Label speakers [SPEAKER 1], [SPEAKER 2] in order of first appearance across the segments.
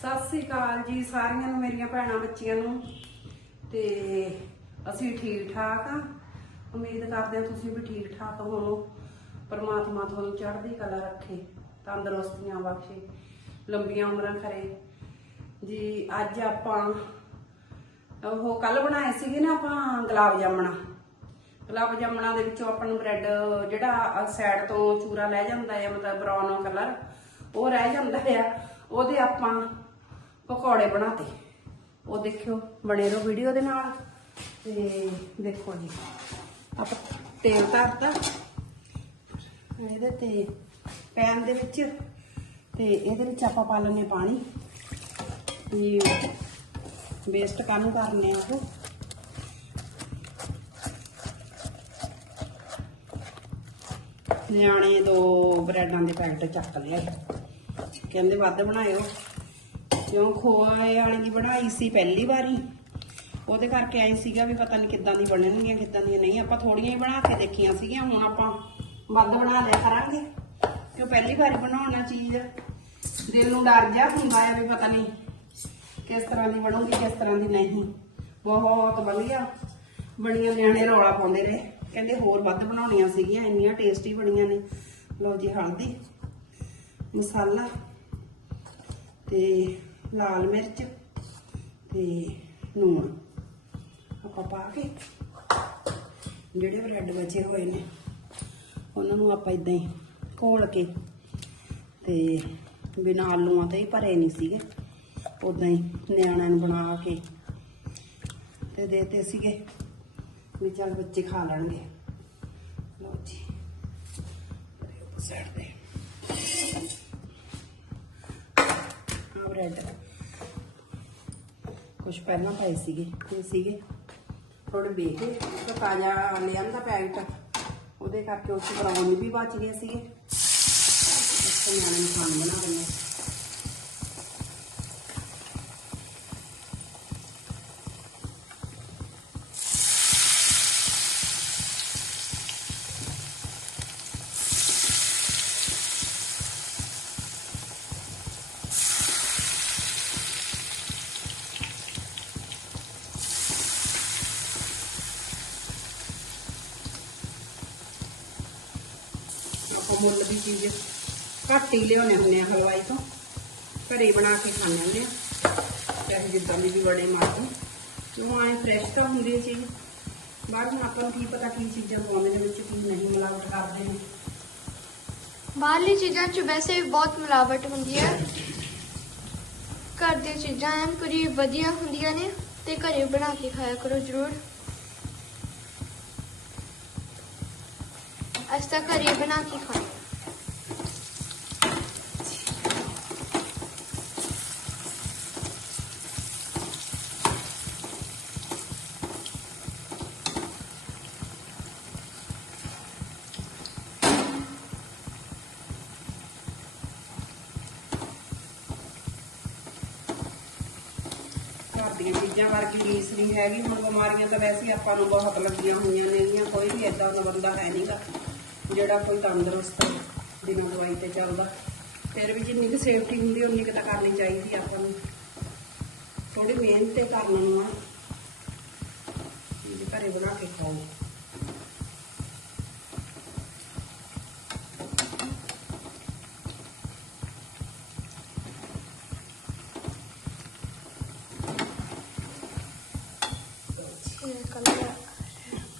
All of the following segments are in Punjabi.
[SPEAKER 1] ਸਤਿ ਸ੍ਰੀ ਅਕਾਲ ਜੀ ਸਾਰੀਆਂ ਨੂੰ, ਮੇਰੀਆਂ ਭੈਣਾਂ ਬੱਚੀਆਂ ਨੂੰ। ਤੇ ਅਸੀਂ ਠੀਕ ਠਾਕ ਆ। ਉਮੀਦ ਕਰਦੇ ਹਾਂ ਤੁਸੀਂ ਵੀ ਠੀਕ ਠਾਕ ਹੋਵੋ ਪਰਮਾਤਮਾ ਤੁਹਾਨੂੰ ਚੜ੍ਹਦੀ ਕਲਾ ਰੱਖੇ, ਤੰਦਰੁਸਤੀਆਂ ਬਖਸ਼ੇ, ਲੰਬੀਆਂ ਉਮਰਾਂ ਕਰੇ। ਜੀ, ਅੱਜ ਆਪਾਂ ਉਹ ਕੱਲ ਬਣਾਏ ਸੀਗੇ ਨਾ ਆਪਾਂ ਗੁਲਾਬ ਜਾਮਣਾ। ਗੁਲਾਬ ਜਾਮਣਾ ਦੇ ਵਿੱਚੋਂ ਆਪਾਂ ਨੂੰ ਬ੍ਰੈਡ ਜਿਹੜਾ ਸਾਈਡ ਤੋਂ ਚੂਰਾ ਲੈ ਜਾਂਦਾ ਹੈ ਮਤਲਬ ਬਰਾਊਨ ਕਲਰ ਉਹ ਰਹਿ ਜਾਂਦਾ ਆ। ਉਹਦੇ ਆਪਾਂ ਪਕੌੜੇ ਬਣਾਤੇ। ਉਹ ਦੇਖਿਓ, ਬਣੇ ਰਹੋ ਵੀਡੀਓ ਦੇ ਨਾਲ। ਤੇ ਦੇਖੋ ਜੀ, ਆਪਾਂ ਤੇਲ ਧਰਤਾ। ਇਹਦੇ ਤੇ ਪੈਨ ਦੇ ਵਿੱਚ ਤੇ ਇਹਦੇ ਵਿੱਚ ਆਪਾਂ ਪਾ ਲੈਣੇ ਪਾਣੀ। ਵੀ ਵੇਸਟ ਕਾਹਨੂੰ ਕਰਨੇ ਆ ਉਹ। ਨਿਆਣੇ ਦੋ ਬ੍ਰੈਡਾਂ ਦੇ ਪੈਕਟ ਚੱਕ ਲਿਆ ਕਹਿੰਦੇ ਵੱਧ ਬਣਾਇਓ। ਕਿਉਂ ਖੋਏ ਵਾਲੇ ਦੀ ਬਣਾਈ ਸੀ ਪਹਿਲੀ ਵਾਰੀ। ਉਹਦੇ ਕਰਕੇ ਆਈ ਸੀਗਾ ਵੀ ਪਤਾ ਨਹੀਂ ਕਿੱਦਾਂ ਦੀ ਬਣਨਗੀਆਂ, ਕਿੱਦਾਂ ਦੀਆਂ ਨਹੀਂ। ਆਪਾਂ ਥੋੜੀਆਂ ਹੀ ਬਣਾ ਕੇ ਦੇਖੀਆਂ ਸੀਗੀਆਂ, ਹੁਣ ਆਪਾਂ ਵੱਧ ਬਣਾ ਲਿਆ ਕਰਾਂਗੇ। ਕਿਉਂ ਪਹਿਲੀ ਵਾਰੀ ਬਣਾਉਣਾ ਚੀਜ਼ ਦਿਲ ਨੂੰ ਡਰ ਜਾ ਹੁੰਦਾ ਆ ਵੀ ਪਤਾ ਨਹੀਂ ਕਿਸ ਤਰ੍ਹਾਂ ਦੀ ਬਣੂਗੀ, ਕਿਸ ਤਰ੍ਹਾਂ ਦੀ ਨਹੀਂ। ਬਹੁਤ ਵਧੀਆ। ਬਣੀਆਂ ਨਿਆਣੇ ਰੌਲਾ ਪਾਉਂਦੇ ਰਹੇ। ਕਹਿੰਦੇ ਹੋਰ ਵੱਧ ਬਣਾਉਣੀਆਂ ਸੀਗੀਆਂ, ਇੰਨੀਆਂ ਟੇਸਟੀ ਬਣੀਆਂ ਨੇ। ਲਓ ਜੀ, ਹਲਦੀ, ਮਸਾਲਾ ਤੇ ਲਾਲ ਮਿਰਚ ਤੇ ਲੂਣ ਆਪਾਂ ਪਾ ਕੇ ਜਿਹੜੇ ਬ੍ਰੈਡ ਬਚੇ ਹੋਏ ਨੇ, ਉਹਨਾਂ ਨੂੰ ਆਪਾਂ ਇਦਾਂ ਹੀ ਘੋਲ ਕੇ ਤੇ ਬਿਨਾਂ ਆਲੂਆਂ ਤੇ ਹੀ ਭਰੇ ਨਹੀਂ ਸੀਗੇ। ਉਦਾਂ ਹੀ ਨਿਆਣਿਆਂ ਨੂੰ ਬਣਾ ਕੇ ਤੇ ਦੇਤੇ ਸੀਗੇ ਵੀ ਚੱਲ ਬੱਚੇ ਖਾ ਲੈਣਗੇ। ਲਓ ਜੀ ਸਾਈਡ ਤੇ ਬ੍ਰੈਡ ਕੁਝ ਪਹਿਲਾਂ ਪਾਏ ਸੀਗੇ ਤੇ ਸੀਗੇ। ਥੋੜੇ ਵੇਖੇ ਤਾਂ ਤਾਜ਼ਾ ਲਿਆਂਦਾ ਪੈਕਟ, ਉਹਦੇ ਕਰਕੇ ਉਸ ਬਰਾਉਨ ਵੀ ਬਚ ਗਏ ਸੀਗੇ। ਇਸ ਨਿਆਣੇ ਨੂੰ ਖਾਣ ਬਣਾ ਰਹੇ ਮੁੱਲ ਦੀ ਚੀਜ਼ ਘੱਟ ਹੀ ਲਿਆਉਣੇ ਹੁੰਦੇ ਆ ਹਲਵਾਈ ਤੋਂ। ਘਰੇ ਬਣਾ ਕੇ ਖਾਣੇ ਹੁੰਦੇ ਆ। ਚਾਹੇ ਜਿੱਦਾਂ ਦੀ ਵੀ ਬੜੇ ਮਰਜ਼ੀ ਕਿਉਂ ਆਏ ਫਰੈਸ਼ ਤਾਂ ਹੁੰਦੀ ਹੈ ਚੀਜ਼। ਬਾਹਰ ਨੂੰ ਆਪਾਂ ਨੂੰ ਕੀ ਪਤਾ ਕੀ ਚੀਜ਼ਾਂ ਪਾਉਂਦੇ ਨੇ ਵਿੱਚ ਕੀ ਨਹੀਂ ਮਿਲਾਵਟ ਕਰਦੇ ਨੇ।
[SPEAKER 2] ਬਾਹਰਲੀ ਚੀਜ਼ਾਂ 'ਚ ਵੈਸੇ ਵੀ ਬਹੁਤ ਮਿਲਾਵਟ ਹੁੰਦੀ ਹੈ ਘਰ ਦੀਆਂ ਚੀਜ਼ਾਂ ਐਨ ਪੂਰੀ ਵਧੀਆ ਹੁੰਦੀਆਂ ਨੇ ਤੇ ਘਰੇ ਬਣਾ ਕੇ ਖਾਇਆ ਕਰੋ ਜ਼ਰੂਰ। ਅੱਜ ਤੱਕ ਘਰੇ ਬਣਾ ਕੇ ਖਾਓ
[SPEAKER 1] ਘਰ ਦੀਆਂ ਚੀਜ਼ਾਂ ਵਰਗੀ ਰੀਸ ਨਹੀਂ ਹੈਗੀ, ਹੁਣ ਬਿਮਾਰੀਆਂ ਤਾਂ ਵੈਸੇ ਆਪਾਂ ਨੂੰ ਬਹੁਤ ਲੱਗੀਆਂ ਹੋਈਆਂ ਨੇਗੀਆਂ ਕੋਈ ਵੀ ਏਦਾਂ ਦਾ ਬੰਦਾ ਹੈ ਨਹੀਂਗਾ ਜਿਹੜਾ ਕੋਈ ਤੰਦਰੁਸਤ ਬਿਨਾਂ ਦਵਾਈ ਤੇ ਚੱਲਦਾ। ਫਿਰ ਵੀ ਜਿੰਨੀ ਕੁ ਸੇਫਟੀ ਹੁੰਦੀ, ਉਨੀ ਕੁ ਤਾਂ ਕਰਨੀ ਚਾਹੀਦੀ ਆਪਾਂ ਨੂੰ। ਥੋੜੀ ਮਿਹਨਤ ਤੇ ਕਰਨ ਨੂੰ ਆ। ਘਰੇ ਬਣਾ ਕੇ ਖਾਓ।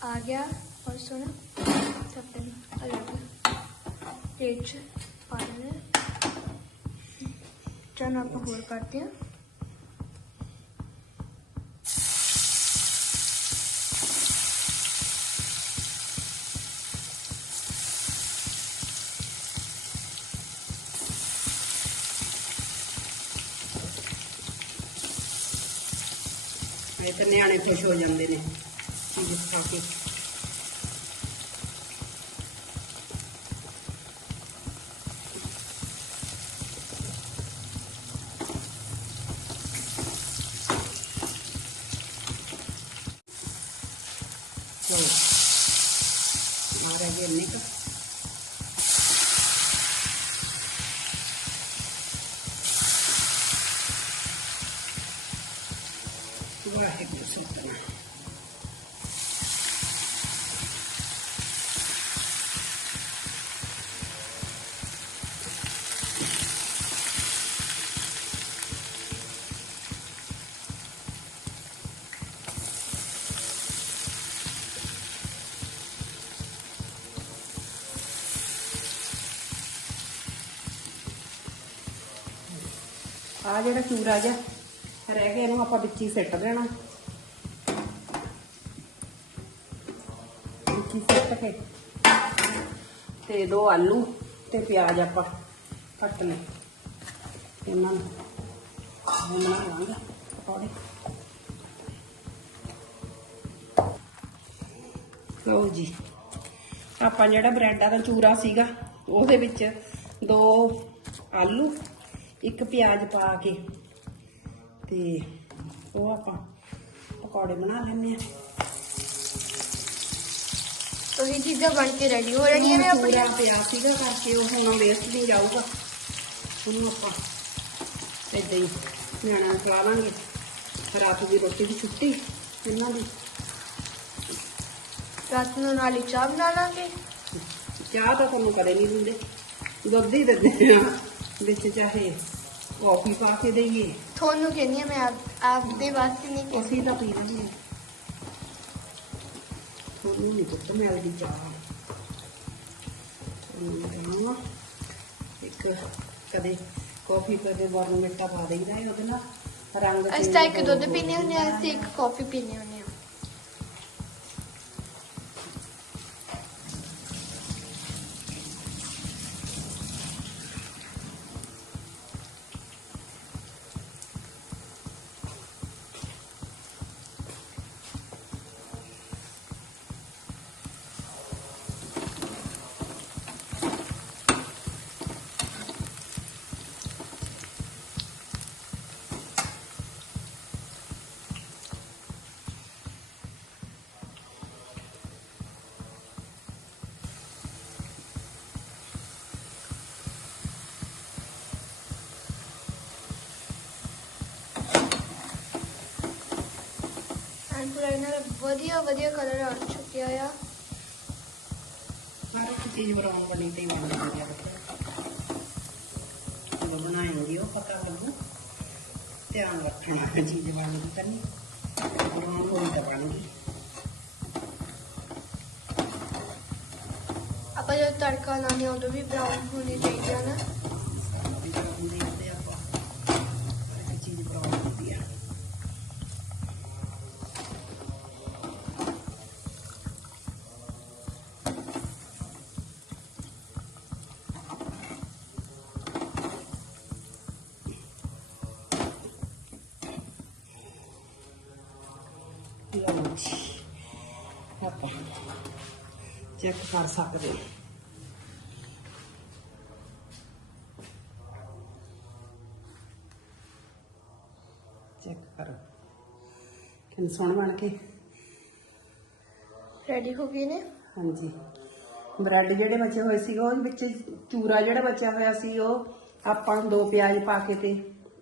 [SPEAKER 2] आ गया और सुनो तब तक अलग ਪਲੇਟ 'ਚ ਪਾ ਲੈਣਾ ਚਲੋ ਆਪਾਂ ਹੋਰ ਕਰਦੇ ਹਾਂ
[SPEAKER 1] ਇਹ ਤੇ ਨਿਆਣੇ ਖੁਸ਼ ਹੋ ਜਾਂਦੇ ਨੇ ਚੀਜ਼ ਖਾ ਕੇ ਚਲੋ ਆ ਰਹਿ ਗਏ ਆ ਜਿਹੜਾ ਚੂਰਾ ਜਿਹਾ ਰਹਿ ਗਿਆ ਇਹਨੂੰ ਆਪਾਂ ਵਿੱਚ ਹੀ ਸਿੱਟ ਦੇਣਾ। ਵਿੱਚ ਹੀ ਸਿੱਟ ਕੇ ਤੇ ਦੋ ਆਲੂ ਤੇ ਪਿਆਜ਼ ਆਪਾਂ ਕੱਟ ਲਏ। ਇਹਨਾਂ ਨੂੰ ਬਣਾ ਲਾਂਗੇ ਪਕੌੜੇ। ਲਓ ਜੀ, ਆਪਾਂ ਜਿਹੜਾ ਬ੍ਰੈਡਾਂ ਦਾ ਚੂਰਾ ਸੀਗਾ, ਉਹਦੇ ਵਿੱਚ ਦੋ ਆਲੂ ਇੱਕ ਪਿਆਜ਼ ਪਾ ਕੇ ਤੇ ਉਹ ਆਪਾਂ ਪਕੌੜੇ ਬਣਾ ਲੈਣੇ ਆ
[SPEAKER 2] ਉਹੀ ਚੀਜ਼ਾਂ ਬਣ ਕੇ ਰੈਡੀ ਹੋ ਰਹੀਆਂ ਨੇ
[SPEAKER 1] ਆਪਣੀਆਂ। ਪਿਆ ਸੀਗਾ ਕਰਕੇ ਉਹ ਹੁਣ ਵੇਸਟ ਨਹੀਂ ਜਾਊਗਾ। ਉਹਨੂੰ ਆਪਾਂ ਇਦਾਂ ਹੀ ਨਿਆਣਾ ਖਵਾ ਲਾਂਗੇ। ਰਾਤ ਦੀ ਰੋਟੀ ਦੀ ਛੁੱਟੀ ਇਹਨਾਂ ਦੀ।
[SPEAKER 2] ਰਾਤ ਨੂੰ ਨਾਲੀ ਚਾਹ ਬਣਾ ਲਾਂਗੇ।
[SPEAKER 1] ਚਾਹ ਤਾਂ ਤੁਹਾਨੂੰ ਕਦੇ ਨਹੀਂ ਦਿੰਦੇ। ਦੁੱਧ ਹੀ ਦਿੰਦੇ ਆ। ਵਿੱਚ ਚਾਹੇ ਕਾਫੀ ਪਾ ਕੇ ਦੇਈਏ।
[SPEAKER 2] ਤੁਹਾਨੂੰ ਕਹਿੰਦੀ ਮੈਂ ਆਪ- ਆਪਦੇ ਵਾਸਤੇ ਨਹੀਂ
[SPEAKER 1] ਕਹਿੰਦੀ। ਤਾਂ ਪੀਣਾ ਨਹੀਂ। ਤੁਹਾਨੂੰ ਨਹੀਂ ਪੁੱਤ ਮਿਲਦੀ ਚਾਹ ਤੁਹਾਨੂੰ ਇੱਕ ਕਦੇ ਕਾਫੀ ਕਦੇ ਬੋਰਨ ਮਿੱਟਾ ਪਾ ਦੇਈਦਾ ਹੈ ਉਹਦੇ ਨਾਲ। ਰੰਗ
[SPEAKER 2] ਅਸੀਂ ਤਾਂ ਇੱਕ ਦੁੱਧ ਪੀਨੇ ਹੁੰਦੇ ਆ। ਅਸੀਂ ਇੱਕ ਕੌਫੀ ਪੀਨੇ ਹੁੰਦੇ ਐਂਡ ਪੂਰਾ ਇਹਨਾਂ ਦਾ ਵਧੀਆ ਵਧੀਆ ਕਲਰ ਆ ਚੁੱਕਿਆ ਆ।
[SPEAKER 1] ਹਰ ਇੱਕ ਚੀਜ਼ ਬਰਾਉਨ ਬਣੀ ਤੇ ਬਣ ਜਾਂਦੀ ਹੈ ਉਹ ਬਣਾਏਂਗੇ ਉਹ ਪਤਾ ਲੱਗੂ। ਧਿਆਨ ਰੱਖਣਾ ਚੀਜ਼ ਬਣਦੀ ਤਾਂ ਨਹੀਂ। ਬਰਾਉਨ ਹੋਈ ਤਾਂ ਬਣ ਗਈ।
[SPEAKER 2] ਆਪਾਂ ਜਦੋਂ ਤੜਕਾ ਲਾਉਂਦੇ ਹਾਂ ਉਦੋਂ ਵੀ ਬਰਾਊਨ ਹੋਣੀ ਚਾਹੀਦੀ ਆ ਨਾ।
[SPEAKER 1] ਚੈੱਕ ਕਰ ਸਕਦੇ ਹਾਂ। ਚੈੱਕ ਕਰੋ। ਕਿੰਨ ਸੋਹਣੇ ਬਣ ਕੇ
[SPEAKER 2] ਰੈਡੀ ਹੋ ਗਏ ਨੇ?
[SPEAKER 1] ਹਾਂਜੀ। ਬ੍ਰੈਡ ਜਿਹੜੇ ਬਚੇ ਹੋਏ ਸੀ ਉਹ ਵਿੱਚ ਚੂਰਾ ਜਿਹੜਾ ਬਚਿਆ ਹੋਇਆ ਸੀ ਉਹ ਆਪਾਂ ਦੋ ਪਿਆਜ਼ ਪਾ ਕੇ ਤੇ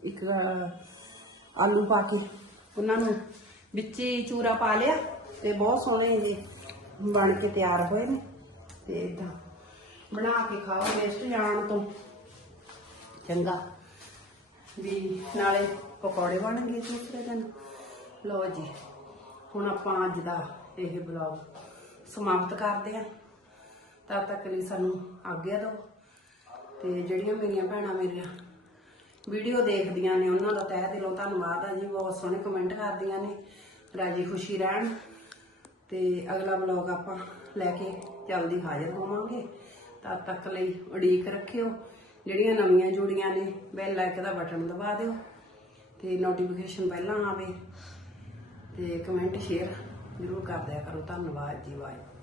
[SPEAKER 1] ਇੱਕ ਆਲੂ ਪਾ ਕੇ। ਉਹਨਾਂ ਨੂੰ ਵਿੱਚ ਹੀ ਚੂਰਾ ਪਾ ਲਿਆ ਤੇ ਬਹੁਤ ਸੋਹਣੇ ਜੀ ਬਣ ਕੇ ਤਿਆਰ ਹੋਏ ਨੇ ਤੇ ਇਦਾਂ ਬਣਾ ਕੇ ਖਾਓ ਵੇਸਟ ਜਾਣ ਤੋਂ। ਚੰਗਾ। ਵੀ ਨਾਲੇ ਪਕੌੜੇ ਬਣਨਗੇ ਦੂਸਰੇ ਦਿਨ। ਲਓ ਜੀ ਹੁਣ ਆਪਾਂ ਅੱਜ ਦਾ ਇਹ ਬਲੌਗ ਸਮਾਪਤ ਕਰਦੇ ਹਾਂ। ਤਦ ਤੱਕ ਲਈ ਸਾਨੂੰ ਆਗਿਆ ਦਿਓ। ਤੇ ਜਿਹੜੀਆਂ ਮੇਰੀਆਂ ਭੈਣਾਂ ਮੇਰੀਆਂ ਵੀਡੀਓ ਦੇਖਦੀਆਂ ਨੇ ਉਹਨਾਂ ਦਾ ਤਹਿ ਦਿਲੋਂ ਧੰਨਵਾਦ ਆ ਜੀ। ਬਹੁਤ ਸੋਹਣੇ ਕਮੈਂਟ ਕਰਦੀਆਂ ਨੇ। ਰਾਜੀ ਖੁਸ਼ੀ ਰਹਿਣ। ਤੇ ਅਗਲਾ ਬਲੌਗ ਆਪਾਂ ਲੈ ਕੇ ਜਲਦੀ ਹਾਜ਼ਰ ਹੋਵਾਂਗੇ। ਤਦ ਤੱਕ ਲਈ ਉਡੀਕ ਰੱਖਿਓ। ਜਿਹੜੀਆਂ ਨਵੀਆਂ ਜੁੜੀਆਂ ਨੇ ਬੈਲ ਲਾਈਕ ਦਾ ਬਟਨ ਦਬਾ ਦਿਓ। ਤੇ ਨੋਟੀਫਿਕੇਸ਼ਨ ਪਹਿਲਾਂ ਆਵੇ ਤੇ ਕਮੈਂਟ ਸ਼ੇਅਰ ਜ਼ਰੂਰ ਕਰ ਦਿਆ ਕਰੋ। ਧੰਨਵਾਦ ਜੀ, ਵਾਹਿਗੁਰੂ।